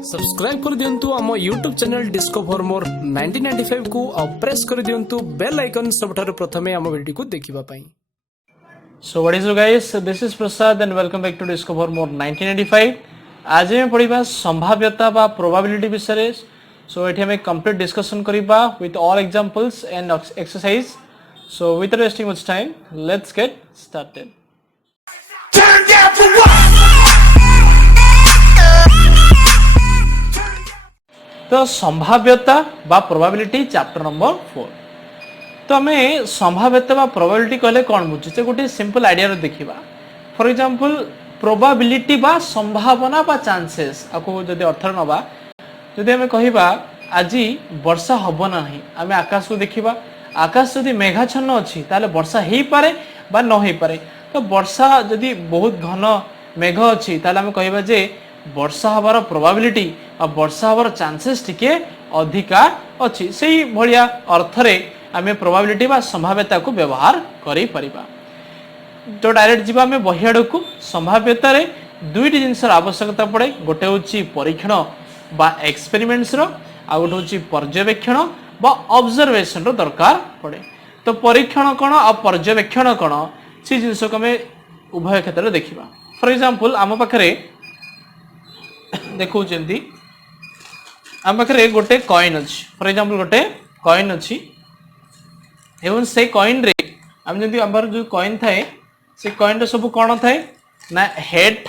Subscribe कर दियंतु आम YouTube channel discover मोर 1995 को और प्रेस कर दियंतु बेल आइकन सबठारु प्रथमे आम वीडियो को देखिबा पई। So what is up guys, this is Prasad and welcome back to Discover More 1995। आज हम पढ़िबा संभाव्यता बा प्रोबेबिलिटी विषय। सो एठी हम कंप्लीट डिस्कशन करिबा with all examples and exercise। So without wasting much time, let's get started। Turn down for what? तो संभाव्यता बा प्रोबेबिलिटी चैप्टर नंबर 4। तो हमें संभाव्यता बा प्रोबेबिलिटी कहले कौन बुझे गोटे सिंपल आइडिया देखिबा। फॉर एग्जांपल प्रोबेबिलिटी बा संभावना बा चांसेस आपको जदि अर्थ नबा जदि हमें कहिबा आज वर्षा हबो नाही, हमें आकाश को देखिबा, आकाश जदि मेघाच्छन्न अछि ताले वर्षा हेई पारे बा न हेई पारे। तो वर्षा जदि बहुत घन मेघ अछि ताले हमें कहिबा जे वर्षा हबार प्रोबेबिलिटी आ वर्षा हबार चांसेस टिके अधिका अछि। सेही भलिया अर्थरे आमे प्रोबेबिलिटी बा संभाव्यता को व्यवहार करि परिबा। तो डायरेक्ट जीवा में बहियाड को संभाव्यता रे दुईटी जिनसर आवश्यकता पड़े। गोटे होची परीक्षण बा एक्सपेरिमेंट्स रो आ गोटे होची पर्यवेक्षण बा ऑब्जर्वेशन रो दरकार पड़े। तो परीक्षण कोन आ पर्यवेक्षण कोन से जिनस को हमें उभय क्षेत्र रे देखिबा। फॉर एग्जांपल आम पाखरे देखौ जेंती आम पाखरे गोटे कॉइन अछि। फॉर एग्जांपल गोटे कॉइन अछि एवं से कॉइन रे हम जदि हमर जो कॉइन थाए से कॉइन रे सब कोन थाए ना हेड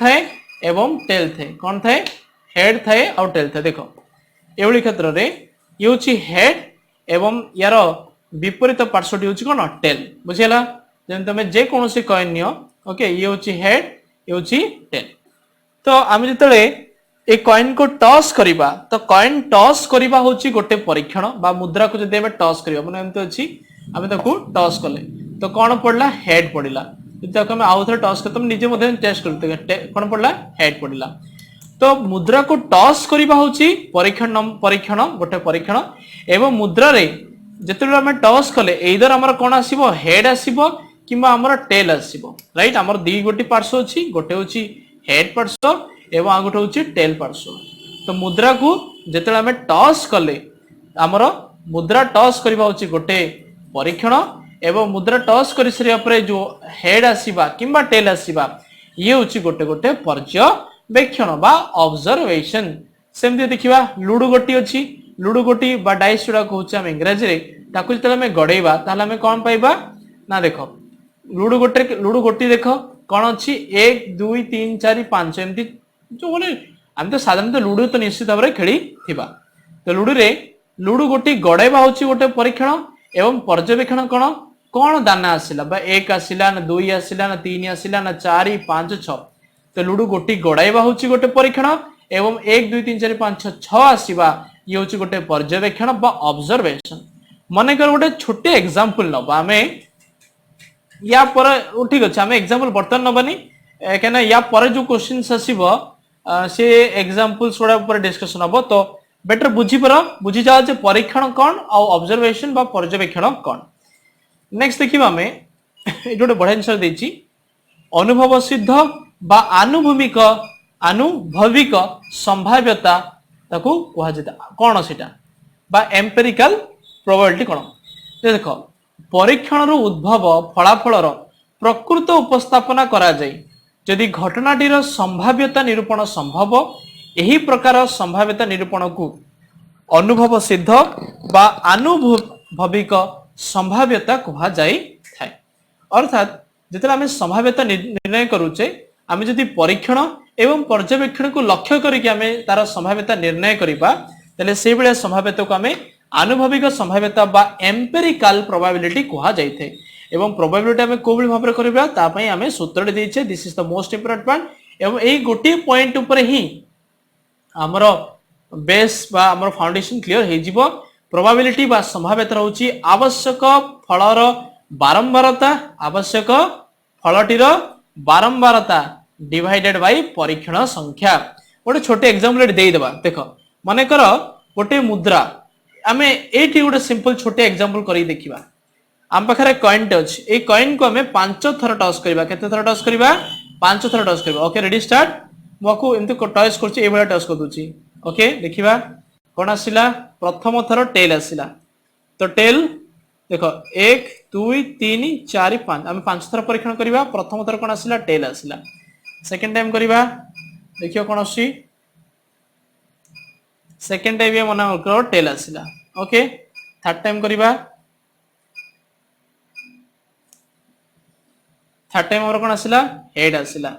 थाए एवं टेल थाए। कोन थाए हेड थाए और टेल थाए। देखो एवली क्षेत्र रे ये होची हेड एवं यार विपरीत पार्श्वटी होची कोन टेल। बुझियला जेन तमे जे कोनोसी कॉइन नियो ओके ये होची हेड ये होची टेल। तो आम जितले ए कॉइन को टॉस करिबा तो कॉइन टॉस करिबा होची गोटे परीक्षण बा मुद्रा को जदि हम टॉस करिबा माने एमते अछि आमे ताको टॉस कले तो कोन पड़ला हेड पड़िला। जदि हम आउ थरे टॉस करतम निजे मध्ये टेस्ट करते कोन पड़ला हेड पड़िला। तो मुद्रा को टॉस करिबा होची परीक्षण गोटे परीक्षण एवं मुद्रा रे जतले हम टॉस कले एइदर हमर कोन आसीबो हेड आसीबो किबा हमर टेल आसीबो। राइट हमर दी गोटी पार्श्व अछि गोटे होची हेड पार्श्व एवं आ गोटे होची टेल पार्श्व। तो मुद्रा को जतले हम टॉस कले हमर मुद्रा टॉस करिबा होची गोटे परीक्षण एवं मुद्रा टॉस करि सरिया परे जो हेड आसीबा किबा टेल आसीबा ये होची गोटे गोटे पर्यवेक्षण बा ऑब्जर्वेशन। सेमति देखिबा लूडो गोटी अछि लूडो गोटी बा डाइस जोडा कहउछ हम इंग्रजी रे ताकु जतले हम गडैबा ताले हम कोन पाइबा ना देखो लूडो गोटी देखो कौन अच्छी 1 2 3 4 5 एमती जो बोले हम तो साधारणतः लूडो तो निश्चित भाव में खेली थिबा। तो लूडो रे लूडो गोटी गड़ाइबा होची गोटे परीक्षण एवं पर्यवेक्षण कौन कौन दाना आसिला बा 1 आसिला ना 2 आसिला ना 3 आसिला ना 4 5 6। तो लूडो गोटी गड़ाइबा होची गोटे परीक्षण एवं 1 2 3 4 5 6 आसीबा ये होची गोटे पर्यवेक्षण बा ऑब्जर्वेशन। माने कर गोटे छोटे एग्जांपल नबा हमें या पर ठीक अछि हमें एग्जांपल बर्तन नबनी केना या पर जो क्वेश्चंस आसीबो से एग्जांपल्स थोड़ा ऊपर डिस्कशन हबो। तो बेटर बुझी जाओ जे परीक्षण कोन आ ऑब्जर्वेशन बा पर्यवेक्षण कोन। नेक्स्ट देखिबा हमें एडोटे बढा आंसर देछि अनुभव सिद्ध बा आनुभविक संभाव्यता ताको कहा जेता कोन सेटा बा एम्पिरिकल प्रोबेबिलिटी कोन। देखो परीक्षण उद्भव फलाफल प्रकृत उपस्थापना करा जाय यदि घटनाटीर संभाव्यता निरूपण संभव यही प्रकार संभाव्यता निरूपण को अनुभव सिद्ध बा आनुभविक संभाव्यता कहा जाय थाए। अर्थात जेतला हमें संभाव्यता निर्णय करूचे आमे यदि परीक्षण एवं पर्यवेक्षण को लक्ष्य करिक आमे तार संभाव्यता निर्णय करिबा तले से बेले संभाव्यता को आमे आनुभविक संभाव्यता बा एम्पिरिकल प्रोबेबिलिटी कहा जायथे। एवं प्रोबेबिलिटी हमें कोबल भाबरे करबा ता पई हमें सूत्र देइछे this is the most important point. एवं एई गोटी पॉइंट ऊपर ही हमरो बेस बा हमरो फाउंडेशन क्लियर हे जिवो। प्रोबेबिलिटी बा संभाव्यता रहउची आवश्यक फलर बारंबारता आवश्यक फलटीर बारंबारता डिवाइडेड बाय परीक्षण संख्या। गोटे छोटे एग्जांपल देई देबा। देखो माने कर गोटे मुद्रा आमे एठी गोटे सिंपल छोटे एग्जांपल करी देखिबा। आम पाखरे कॉइन टच ए कॉइन को हमें 5 थर टॉस करबा। केते थर टॉस करबा 5 थर टॉस करबा। ओके रेडी स्टार्ट मुझे एमती टच कर टच कर दूची ओके देखिबा कौन आसिला प्रथम थर टेल आसिला तो टेल देख 1 2 3 4 5 आम 5 थर परीक्षण करवा प्रथम थर कौन आसिला टेल आसिला सेकेंड टाइम करवा देखियो कौन आसी सेकेंड टाइम मन टेल आसिला ओके थर्ड टाइम करवा थर्ड टाइम हमर कौन आसिला हेड आसिला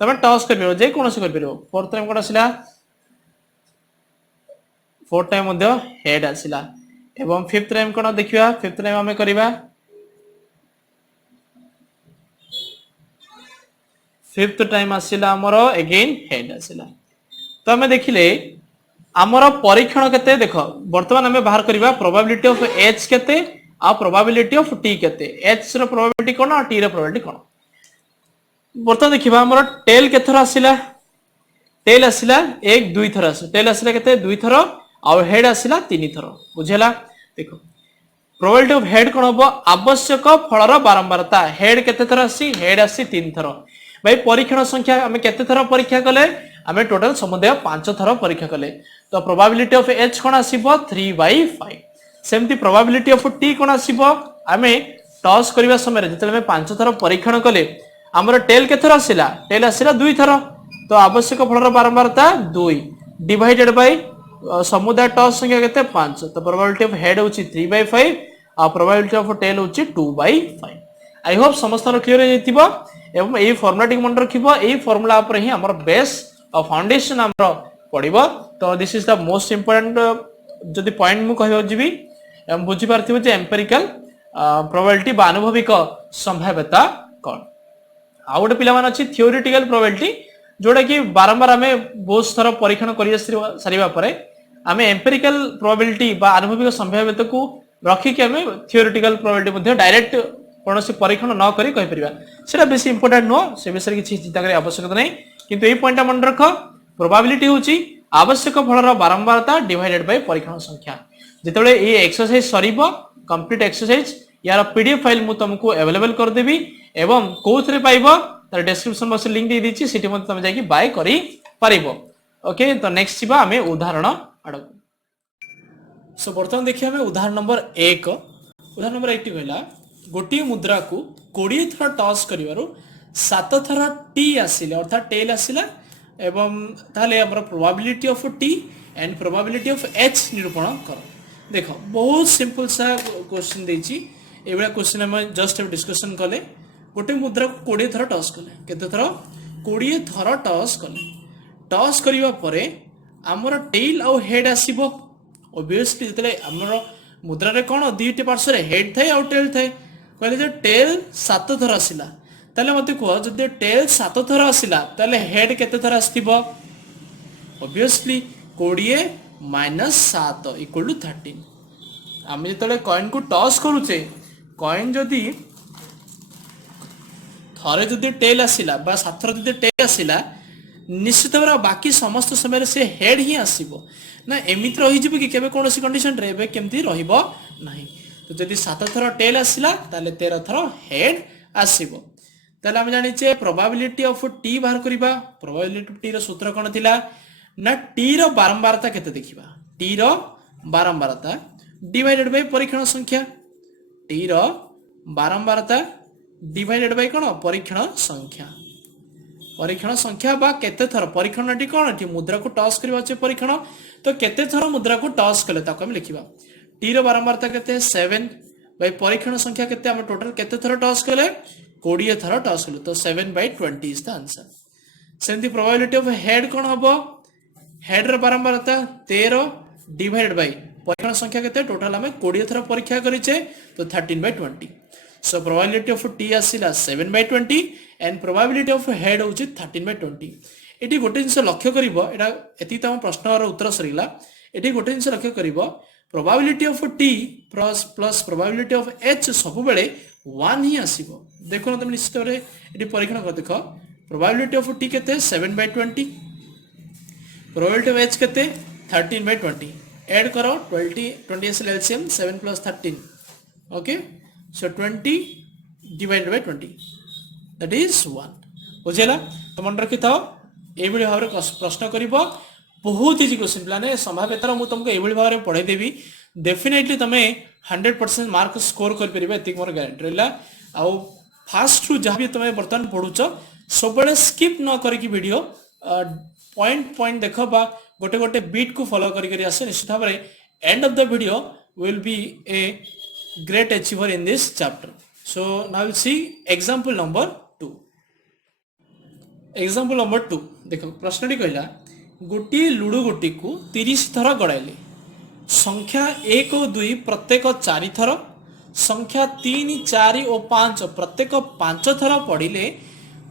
तबे टॉस कर जे कौन से कर परबो फोर्थ टाइम कौन आसिला फोर्थ टाइम मध्य हेड आसिला एवं फिफ्थ टाइम कौन देखिबा फिफ्थ टाइम हमें करबा फिफ्थ टाइम आसिला हमर अगेन हेड आसिला तो हमें देखिले हमर परीक्षण केते देखो वर्तमान हमें बाहर करबा प्रोबेबिलिटी ऑफ एच केते आ प्रोबेबिलिटी ऑफ टी केते एच रो प्रोबेबिलिटी कोन आ टी रो प्रोबेबिलिटी कोन बर्तमान देखिबा हमर टेल केथर आसिला टेल आसिला एक दुई थर आसिला टेल आसिला केते दुई थर आ हेड आसिला तीन थर बुझेला देखो प्रोबेबिलिटी ऑफ हेड कोन हबो आवश्यक फलर बारंबारता हेड केते थर आसी हेड आसी तीन थर भाई परीक्षण संख्या हमें केते थर परीक्षा कले हमें टोटल समुदाय 5 थर परीक्षा कले तो प्रोबेबिलिटी ऑफ एच कोन आसीबो 3/5 सेमती प्रोबेबिलिटी ऑफ टी कोन आसीबो हमें टॉस करबा समय जते हमें 5 थर परीक्षण कले हमर टेल केथर आसिला टेल आसिला दुई थर तो आवश्यक फलर बारंबारता 2 डिवाइडेड बाय समुदाय टॉस संख्या केते 5 तो प्रोबेबिलिटी ऑफ हेड होची 3/5 आ प्रोबेबिलिटी ऑफ टेल होची 2/5 आई होप समस्त क्लियर हो जइतिबो एवं एई फॉर्मुला मन रखिबो एई फॉर्मुला ऊपर ही हमर बेस और फाउंडेशन हमर पड़िबो तो this is the most important जदि पॉइंट मु कहबो जिबी एवं बुझी पारथिबो जे एम्पिरिकल प्रोबेबिलिटी बा अनुभविक संभाव्यता कोन आ गोटे पिला मान अछि थियोरेटिकल प्रोबेबिलिटी जोड़ा कि बारंबार आमे बहुत थर परीक्षण करि सारिबा परे आमे एम्पिरिकल प्रोबेबिलिटी बा अनुभविक संभाव्यता को रखि के आमे थियोरेटिकल प्रोबेबिलिटी मध्ये डायरेक्ट कोनोसी परीक्षण न करी कहि परिबा सेटा बेसी इंपोर्टेंट नो से विषय किछि चिंता करै आवश्यकता नै किंतु एई पॉइंट मन रख प्रोबेबिलिटी होची आवश्यक फलर बारंबारता डिवाइडेड बाय परीक्षण संख्या जेतेबेले ए एक्सरसाइज सरीबो कंप्लीट एक्सरसाइज यार पीडीएफ फाइल मु तुमको अवेलेबल कर देबी एवं कोथरे पाइबो तार डिस्क्रिप्शन बॉक्स लिंक दे दिछि सिटी मते तुम जाई बाय करी पारिबो ओके तो नेक्स्ट छिबा हमें उदाहरण आडक सो बर्तमान देखिए हमें उदाहरण नंबर 1 उदाहरण नंबर 1 कहला गोटी मुद्रा को 20 थर टॉस करिवारो 7 थर टी आसिले अर्थात टेल आसिला एवं ताले हमर probability of T and probability of H निरूपण कर देखो बहुत सिंपल सा क्वेश्चन देछि एबला क्वेश्चन हम जस्ट डिस्कशन कले गोटे मुद्रा को 20 थर टॉस कले केते थर 20 थर टॉस कले टॉस करिवा परे हमर टेल और हेड आसीबो ऑब्वियसली जतले हमर मुद्रा रे कोन दुईटी पार्श्व रे हेड थाए और टेल थाए कहले जे टेल 7 थर आसिला ताले मते को जदि टेल 7 थर आसिला ताले हेड केते थर आस्तिबो ऑब्वियसली 20 - 7 = 13 हम जतले कॉइन को टॉस करूचे कॉइन जदि थरे जदि टेल आसिला बा 7 थर जदि टेल आसिला निश्चित भाव बाकी समस्त समय से हेड ही आसीबो ना एमित रही जिवो कि केबे कोनोसी कंडीशन रे बे केमती रहिबो नाही तो जदि 7 थर टेल आसिला ताले 13 थर हेड आसीबो ताले हम जानि जे प्रोबेबिलिटी ऑफ टी बाहर करिबा प्रोबेबिलिटी ऑफ टी रो सूत्र कोन थिला ना टी रो बारंबारता केते देखिबा टी रो बारंबारता डिवाइडेड बाय परीक्षण संख्या टी रो बारंबारता डिवाइडेड बाय कोन परीक्षण संख्या बा केते थर परीक्षण टी कोन टी मुद्रा को टॉस करबा छै परीक्षण तो केते थर मुद्रा को टॉस कले ताको हम लिखिबा टी रो बारंबारता केते 7 बाय परीक्षण संख्या केते हम टोटल केते थर टॉस कले 20 थर टॉस कले तो 7/20 इज द आंसर सेंती प्रोबेबिलिटी ऑफ हेड कोन हबो हेड रो बारंबारता 13 डिवाइडेड बाय परीक्षण संख्या केते टोटल हम 20 थर परीक्षा करिचे तो 13/20 सो प्रोबेबिलिटी ऑफ टी आसिला 7/20 एंड प्रोबेबिलिटी ऑफ हेड होची 13/20 एटी गोटे जिंस लक्ष्य करिवो एटा एति तम प्रश्नर उत्तर सरिला एटी गोटे जिंस लक्ष्य करिवो probability of T plus probability of H सब बेले 1 ही आसीबो देखो तुम निश्चित रे एटी परीक्षण कर देखो प्रोबेबिलिटी ऑफ टी केते 7/20 प्रोबेबिलिटी ऑफ एच केते 13/20 ऐड करो 20 LCM 7 + 13 okay so 20 divided by 20 that is 1 बुझेला तो मन रखि थाओ एभଳି भाବରେ प्रश्न करिब बहुत इजी क्वेश्चन प्लान संभाव्यतार मु तुमको एभଳି भाବରେ पढाई देबी डेफिनेटली तमे 100% मार्क स्कोर कर परिबे एतिक मोर गारंटी रहला आउ फास्ट रु जहाँ भी तमे बर्तमान पढुछ सब बेले स्किप न करिकि वीडियो पॉइंट पॉइंट देखो बा गोटे गोटे बीट को फॉलो करी आसे निश्चित भाव end of the video will be a great achiever in this chapter so now will see example number 2 example number 2 देखो प्रश्नटी कहला गोटी लुडो गोटी को 30 थर गड़ाइले संख्या 1 और 2 प्रत्येक 4 थर संख्या 3 4 और 5 प्रत्येक 5 थर पड़िले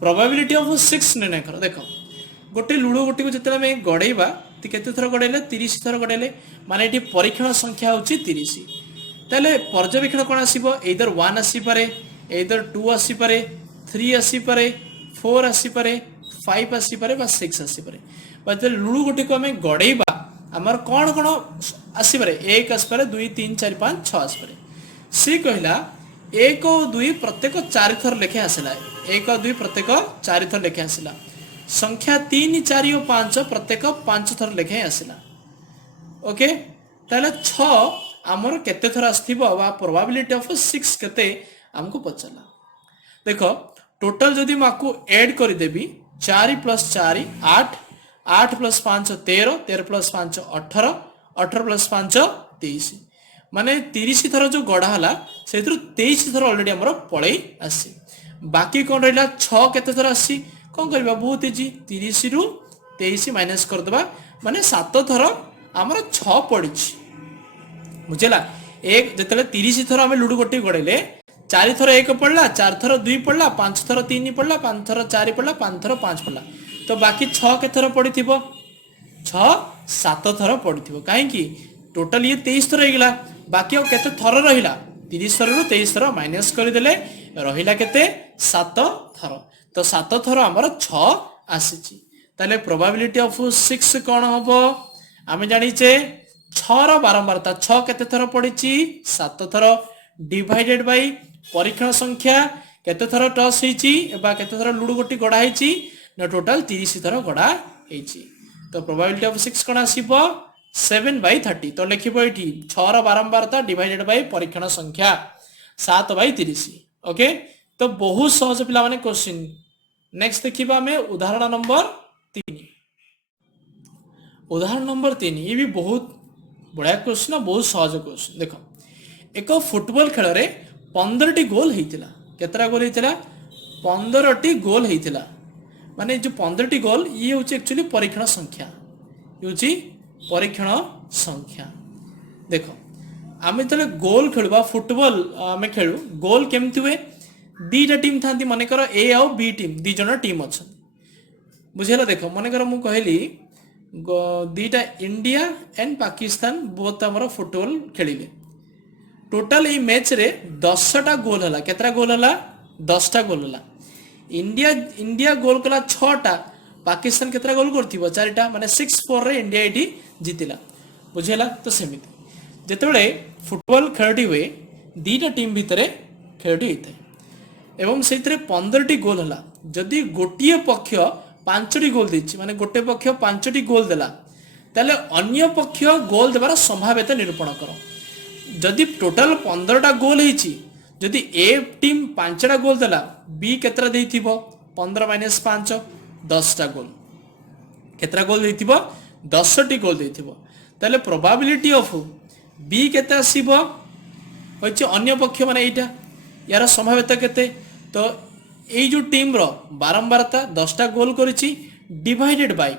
प्रोबेबिलिटी ऑफ 6 निर्णय कर देखो गोटे लुडो गोटी को जिते आम गड़ेबा केते थर गड़ाइले 30 थर गड़ाइले माने ये परीक्षण संख्या होची 30 ताले पर्यवेक्षण कौन आसीबो इधर 1 आसी पारे इधर 2 आसी पारे 3 आसी पारे 4 आसी पारे 5 आसी पारे बा 6 आसी पारे बा जे लुडो गोटी को आम गड़ेबा आमर कौन कौन आसी पारे 1 आसी पारे 2 3 4 5 6 आसी पारे सी कहला 1 और 2 प्रत्येक 4 थर लेखे आसिला 1 और 2 प्रत्येक 4 थर लेखे आसिला संख्या 3 4 और 5 प्रत्येक 5 थर लेखे आसिला ओके ताले 6 आमर केते थर आस्थिबो बा प्रोबेबिलिटी ऑफ 6 केते हमको पचला देखो टोटल जदि माको ऐड कर देबी 4 + 4 8 8 + 5 13 13 + 5 18 18 + 5 23 माने 30 थर जो गढ़ा हला सेथुर 23 थर ऑलरेडी हमर पळै आसी बाकी कोन रहला 6 केते थर आसी कोन करबा बहुत इजी 30 रु 23 माइनस कर देबा माने 7 थर हमर 6 पड़िछि बुझला एक जतले 30 थर हम लुडो गोटी गड़ेले 4 थर 1 पड़ला 4 थर 2 पड़ला 5 थर 3 पड़ला 5 थर 4 पड़ला 5 थर 5 पड़ला तो बाकी 6 के थर पड़िथिबो 6 7 थर पड़िथिबो काहे कि टोटल ये 23 थर हेगला बाकी और केते थर रहिला 30 थर रु 23 थर माइनस कर देले रहिला केते 7 थर तो 7 थर हमर 6 आसीची ताले प्रोबेबिलिटी ऑफ 6 कोन हबो आमे जानिचे 6 रो बारंबारता 6 केते थर पड़िची 7 थर डिवाइडेड बाय परीक्षण संख्या केते थर टॉस हेची एबा केते थर लुडो गोटी गड़ा हेची न टोटल 30 थर गड़ा हेची तो प्रोबेबिलिटी ऑफ 6 कोन आसीबो 7/30 तो लिखिबो एठी 6 रो बारंबारता डिवाइडेड बाय परीक्षण संख्या 7/30 ओके तो बहुत सहज पिला माने क्वेश्चन नेक्स्ट देखिबा हमें उदाहरण नंबर 3 उदाहरण नंबर 3 ये भी बहुत बढ़िया क्वेश्चन बहुत सहज क्वेश्चन देखो एक फुटबॉल खेल रे 15 टी गोल हेतिला केतरा गोल हेतिला 15 टी गोल हेतिला माने जो 15 टी गोल ये होची एक्चुअली परीक्षण संख्या होची परीक्षण संख्या देखो आमे तले गोल खेलबा फुटबॉल आमे खेलु गोल केमति हुए दीटा टीम थांती माने कर ए आ बी टीम दी जण टीम अछन बुझेला देखो माने कर मु कहली दीटा इंडिया एंड पाकिस्तान बोथ हमर फुटबॉल खेलिले टोटल ए मैच रे 10टा गोल हला केतरा गोल हला 10टा गोल हला इंडिया गोल कला 6टा पाकिस्तान केतरा गोल करथिबो 4टा माने 6-4 रे इंडिया एटी जितिला बुझेला तो सेमिति जेतेबेले फुटबॉल खेलटी हुए दीटा टीम भितरे खेलटी हिते एवं सेतिरे 15टी गोल हला जदि गोटिए पक्ष 5टी गोल देछि माने गोटे पक्ष 5टी गोल देला ताले अन्य पक्ष गोल देबार संभाव्यता निरूपण करो जदि टोटल 15टा गोल हेछि जदि ए टीम 5टा गोल देला बी केतरा देइथिबो 15 - 5 10टा गोल केतरा गोल देइथिबो 10टी गोल देइथिबो ताले प्रोबेबिलिटी ऑफ बी केते आसीबो होछि अन्य पक्ष माने एटा यार संभाव्यता केते तो ये जो टीम रो बारंबारता 10टा गोल करिछि डिवाइडेड बाय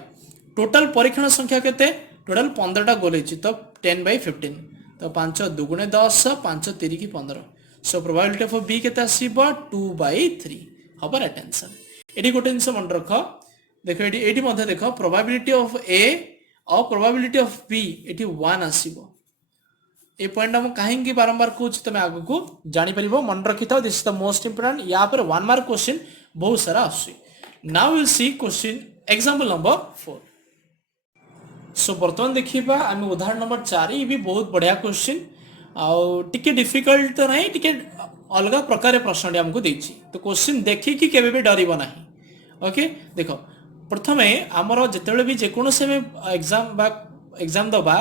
टोटल परीक्षण संख्या केते टोटल 15टा गोल हेछि तो 10/15 तो 5 दुगुणे 10 5 3 की 15 सो प्रोबेबिलिटी ऑफ बी केते आसीबो 2/3 हबर अटेंशन एडी गोटे जिंस मन रख देखो एडी मध्ये देखो प्रोबेबिलिटी ऑफ ए और प्रोबेबिलिटी ऑफ बी एटी 1 आसीबो ए पॉइंट हम कहीं बारंबार कहूँ तुम आग को जापर मन रखी था this is the most important या पर 1 मार्क क्वेश्चन बहुत सारा आसुची now will see question example number 4 सो बर्तमान देखिबा आम उदाहरण नंबर 4 ये भी बहुत बढ़िया क्वेश्चन आउ टिके डिफिकल्ट तो नहीं टिके अलग प्रकार प्रश्न हमको देछि तो क्वेश्चन देखि कि केबे भी डरिबो नाही ओके देखो प्रथमे आमर जिते भी जेकोसी एग्जाम दबा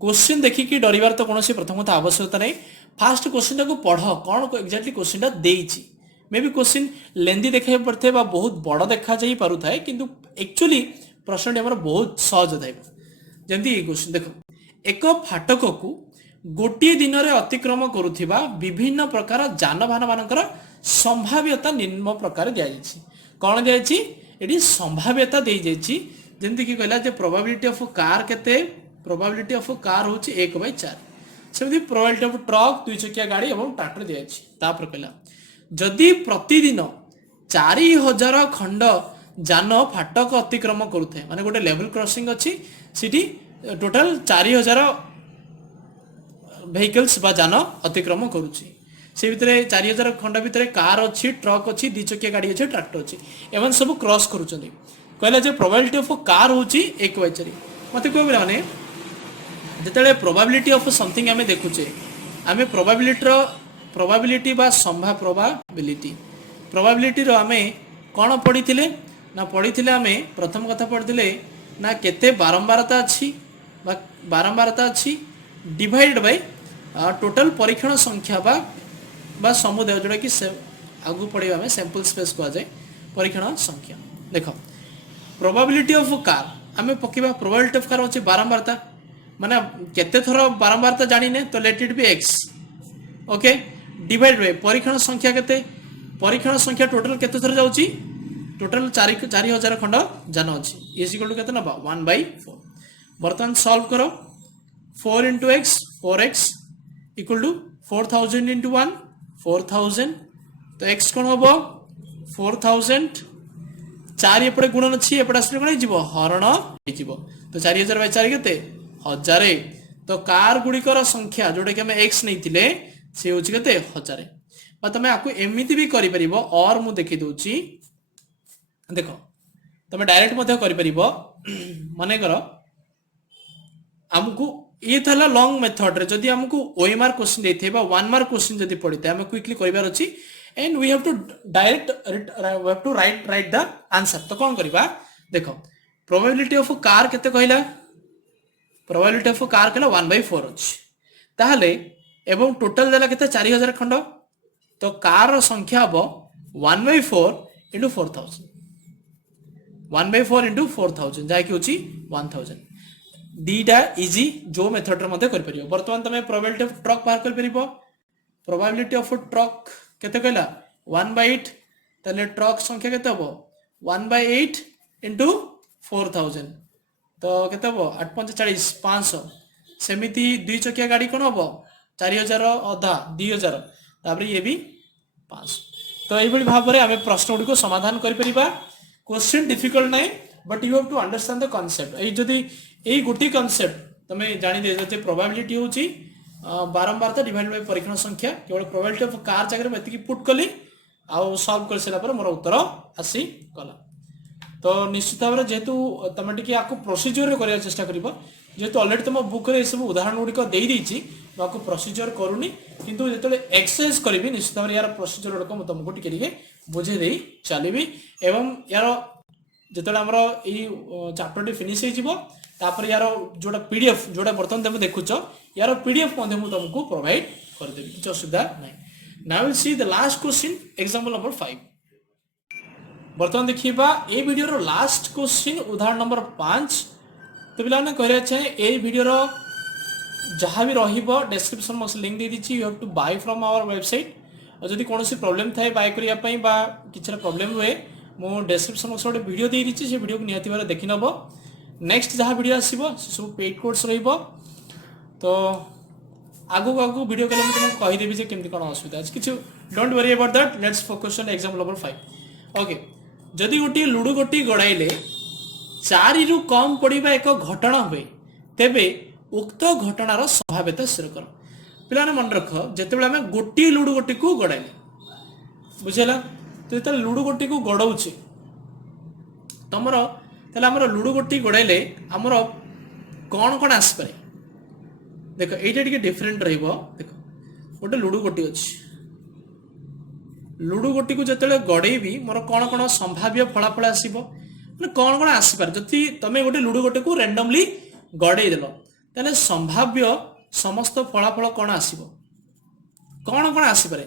क्वेश्चन देखिकी डरबार तो कौन प्रथम कथा आवश्यकता नहीं फास्ट क्वेश्चन को पढ़ कौन एक्जाक्टली क्वेश्चन देइछि मे बी क्वेश्चन लेंदी देखा पड़े बहुत बड़ देखा जा पार था कि एक्चुअली प्रश्न आम बहुत सहज था जमी ये क्वेश्चन देख एक फाटक को गोटे दिन में अतिक्रम करुवा विभिन्न प्रकार जानवाहन मानकर संभाव्यता निम्न प्रकार दि कौन दिखाई संभाव्यता दी जाइए जमती कि कहला प्रोबेबिलिटी ऑफ कार केते प्रोबेबिलिटी ऑफ कार हूँ 1/4 सेमती प्रोबेबिलिटी ऑफ ट्रक 2 चकिया गाड़ी और ट्रैक्टर दी जाइए कहला जदि प्रतिदिन 4000 खंड जान फाटक अतिक्रम करुए माने गोटे लेवल क्रॉसिंग अच्छी सीटी टोटाल 4000 व्हीकल्स बा जान अतिक्रम करुच्ची से भितर 4000 खंड भितर कार अच्छी ट्रक अच्छी 2 चकिया गाड़ी अच्छी ट्रैक्टर अच्छी एवं सब क्रॉस करुँच कहला प्रोबेबिलिटी ऑफ कार हूँ 1/4 मत कह मैंने जिते प्रोबेबिलिटी ऑफ समथिंग आम देखुचे आम प्रोबेबिलिटी बा संभा प्रोबेबिलिटी आम कौन पढ़ी ना पढ़ी आम प्रथम कथा पढ़ी ना केते बारंबारता अच्छी बारंबारता अच्छी डिवाइडेड बाय टोटल परीक्षण संख्या बा समुदाय जोड़ा कि आगु पढ़े आम सैंपल स्पेस कह जाए परीक्षण संख्या देख प्रोबेबिलिटी ऑफ कार आम पकेबा प्रोबेबिलिटी ऑफ कार अच्छे बारंबारता माने केते थर बारंबारता जानिने तो let it be x okay divide by परीक्षण संख्या केते परीक्षण संख्या टोटल केते थर जाउची टोटल 4000 खंड जान अच्छी इज इक्वल टू केते नबा 1/4 बर्तमान सॉल्व करो 4 into x 4x equal to 4000 into 1 4000 तो x कौन हम 4000 4 एपटे गुणन अच्छी एपटे आसले कौन हो हरण हो तो 4000/4 केते 1000 तो कार गुड़िकर संख्या जोटा कि एक्स नहीं सी हूँ केते 1000 तुम आपको एमती भी कर और मुझे देखी दूची देख तुम डायरेक्ट मन कर आमको ये था लॉन्ग मेथड रे जदि हमको OMR क्वेश्चन देते हैं 1 मार्क क्वेश्चन जदि पढ़ते हैं हमें क्विकली करिवार अछि and we have to direct we have to write the answer तो कौन करबा देखो प्रोबेबिलिटी ऑफ कार केते कहला प्रोबेबिलिटी ऑफ कार कहला 1/4 अछि ताहले एवं टोटल देला केते 4000 खंड तो कार रो संख्या हबो 1/4 into 4000 1/4 into 4000 जाय कि होची 1000 दीटा इजी जो मेथड रे मते कर परियो वर्तमान तमे प्रोबेबिलिटी ऑफ ट्रक बाहर कर परिबो प्रोबेबिलिटी ऑफ ट्रक केते कहला 1/8 तले ट्रक संख्या केते हबो 1/8 into 4000 तो केते हबो 845 500 सेमिति 2 चकिया गाड़ी कोन हबो 4000 अधा 2000 तापर ये भी 500 तो एई बडी भाव रे हमें प्रश्न गुडी को समाधान कर परिबा क्वेश्चन डिफिकल्ट नाही but you have to understand the concept एई जदी एई गुटी कांसेप्ट तमे जानि दे जे प्रोबेबिलिटी होची बारंबारता डिवाइड बाय परीक्षण संख्या केवल प्रोबेबिलिटी ऑफ कार जगह में एतिकी पुट कली आ सॉल्व कर सेला पर मोर उत्तर आसी गला तो निश्चित भाव जेहेतु तुम टी आपको प्रोसीजर कर चेष्टा कर जेहेतु अलरेडी तुम बुक रे सब उदाहरण गुड़िक दे देती आपको प्रोसीजर करूनी किंतु जो एक्सरसाइज करी निश्चित भाव यार प्रोसीजर गुड़िक तुमको टी बुझे दे चलि एवं यार जो आमर चैप्टर टी फिनिश होपर यार जोटा पीडीएफ जोटा बर्तमान तुम देखुच यार पीडीएफ तुमको प्रोवाइड करदेवी किसी असुविधा ना now will see the last question example number 5 बर्तमान देखिबा ए वीडियो रो लास्ट क्वेश्चन उदाहरण नंबर 5 तो पिलाने कहरे छै ए वीडियो रो जहां भी रहिबो डिस्क्रिप्शन बॉक्स लिंक दे दिछि you have to buy from our website और जदि कोनोसी प्रॉब्लम थाए बाय करिया पई बा किछरा प्रॉब्लम हुए मो डिस्क्रिप्शन बॉक्स रे वीडियो दे दिछि से वीडियो को निहाती बार देखि नबो नेक्स्ट जहां वीडियो आसीबो सब पेड कोर्स रहिबो तो आगु आगु वीडियो के मैं तुमको कहि देबी जे केमति कोन असुविधा अछि किछु don't worry about that let's focus on example number 5 okay जदि गोटी लुडो गोटी गड़ाइले 4 रु कम पड़िबा एक घटना हुए तेबे उक्त घटनार संभाव्यता स्थिर कर पिलाने मन रख जेतेबेले हमें गोटी लुडो गोटी को गड़ाइले बुझेला तो जेते लुडो गोटी को गड़ौछि तमरो तले हमर लुडो गोटी गड़ाइले हमर कोन कोन आस पारे देखो एटा टिके डिफरेंट रहइबो देखो गोटे लुडो गोटी अछि लुडो गोटी को जतले गड़ेबी मोर कोन कोन संभाव्य फलाफल आसीबो कौन कौन आसीपारे जदि तुम गोटे लुडो गोटे को रेंडमली गड़े देल ताले संभाव्य समस्त फलाफल कौन आसीबो कौन कौन आसीपारे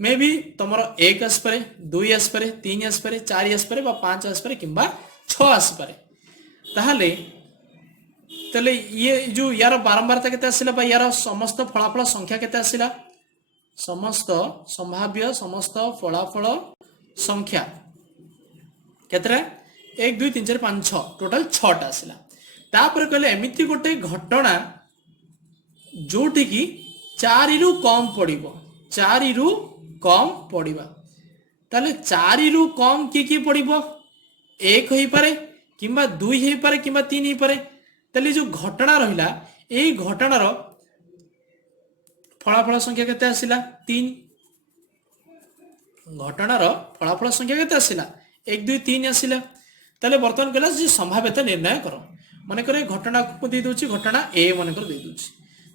मे बी तुम 1 आसपारे 2 आसपारे 3 आसपारे 4 आसपारे 5 आसपारे किंबा 6 आसपारे ताहले ताले ये जो यार बारंबारता केते आसिला बा यार समस्त फलाफल संख्या केते आसिला समस्त संभाव्य समस्त फलाफल संख्या केतरा 1 2 3 4 5 6 टोटल 6 टा आसिला तापर कहले एमिति गोटे घटना जोटी की 4 रु कम पड़िबो 4 रु कम पड़िबा ताले 4 रु कम की पड़िबो 1 होई पारे किंबा 2 होई पारे किंबा 3 होई पारे ताले जो घटना रहिला एई घटनार फलाफल संख्या केते आसिला 3 घटनार फलाफल संख्या केते आसिला 1 2 3 आसिला ताले वर्तमान कला जे संभाव्यता निर्णय करो माने करे घटना को दे दोची घटना ए माने कर दे दोची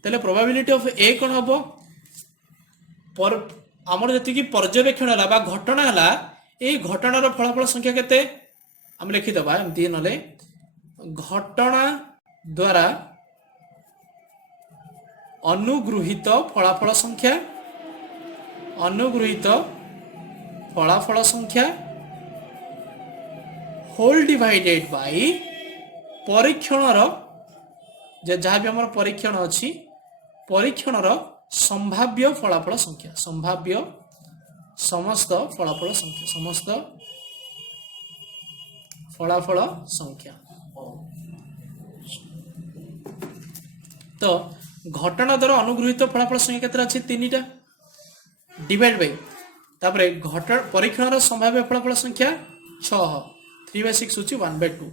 ताले प्रोबेबिलिटी ऑफ ए कोन हबो पर आमर जति की पर्यवेक्षण हला बा घटना हला ए घटनार फलाफल संख्या केते हम लिखि दबा एमती नले घटना द्वारा अनुगृहीत फलाफल संख्या होल डिवाइडेड बाय परीक्षणर जहाँ भी हमार परीक्षण अच्छी परीक्षणर संभाव्य फलाफल संख्या संभाव्य समस्त फलाफल संख्या समस्त फलाफल संख्या तो घटना द्वारा अनुगृहीत फलाफल संख्या केतरा अछि 3 टा डिवाइड बाय तापरे घटना परीक्षणर संभाव्य फलाफल संख्या 6 3/6 होची 1/2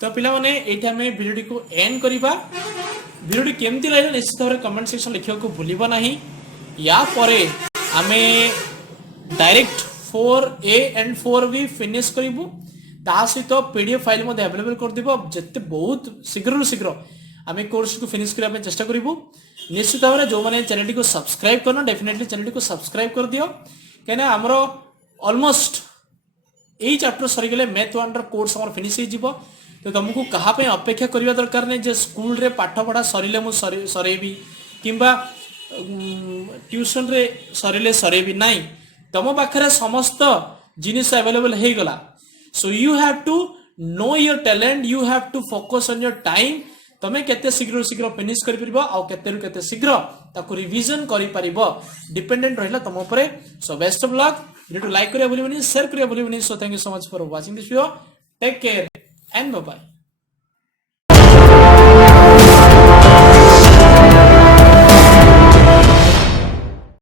तो पिला माने एठी हमें वीडियो को एंड करिबा वीडियो केमती लागला निश्चित भाव कमेंट सेक्शन लिखिया को भूलिबा नाही या परे हमें direct 4A and 4B finish करिबु ता सहित पीडीएफ फाइल मध्ये अवेलेबल कर दिबो जते बहुत शीघ्र आमे कोर्स को फिनिश करिया पे चेष्टा करिबु निश्चित भाव जो माने चैनल को सब्सक्राइब करना डेफिनेटली चैनल को सब्सक्राइब कर दियो केना हमरो ऑलमोस्ट एई चैप्टर सरी गेले मैथ 1 रो कोर्स हमर फिनिश ही जीवो तो तुमको कहा पे अपेक्षा करबा दरकार नै जे स्कूल रे पाठ पढ़ा सरीले मु सरेबी किंबा ट्यूशन रे सरीले सरेबी नाही तम पाखरे समस्त जिनिस अवेलेबल हे गला so you have to know your talent you have to focus on your time तमे केते शीघ्र फिनिश करि परबो आ केते रु केते शीघ्र ताको रिवीजन करि परबो डिपेंडेंट रहला तम ऊपर so best of luck video like करिया भूलिबनी शेयर करिया भूलिबनी so thank you so much for watching this video take care and bye bye.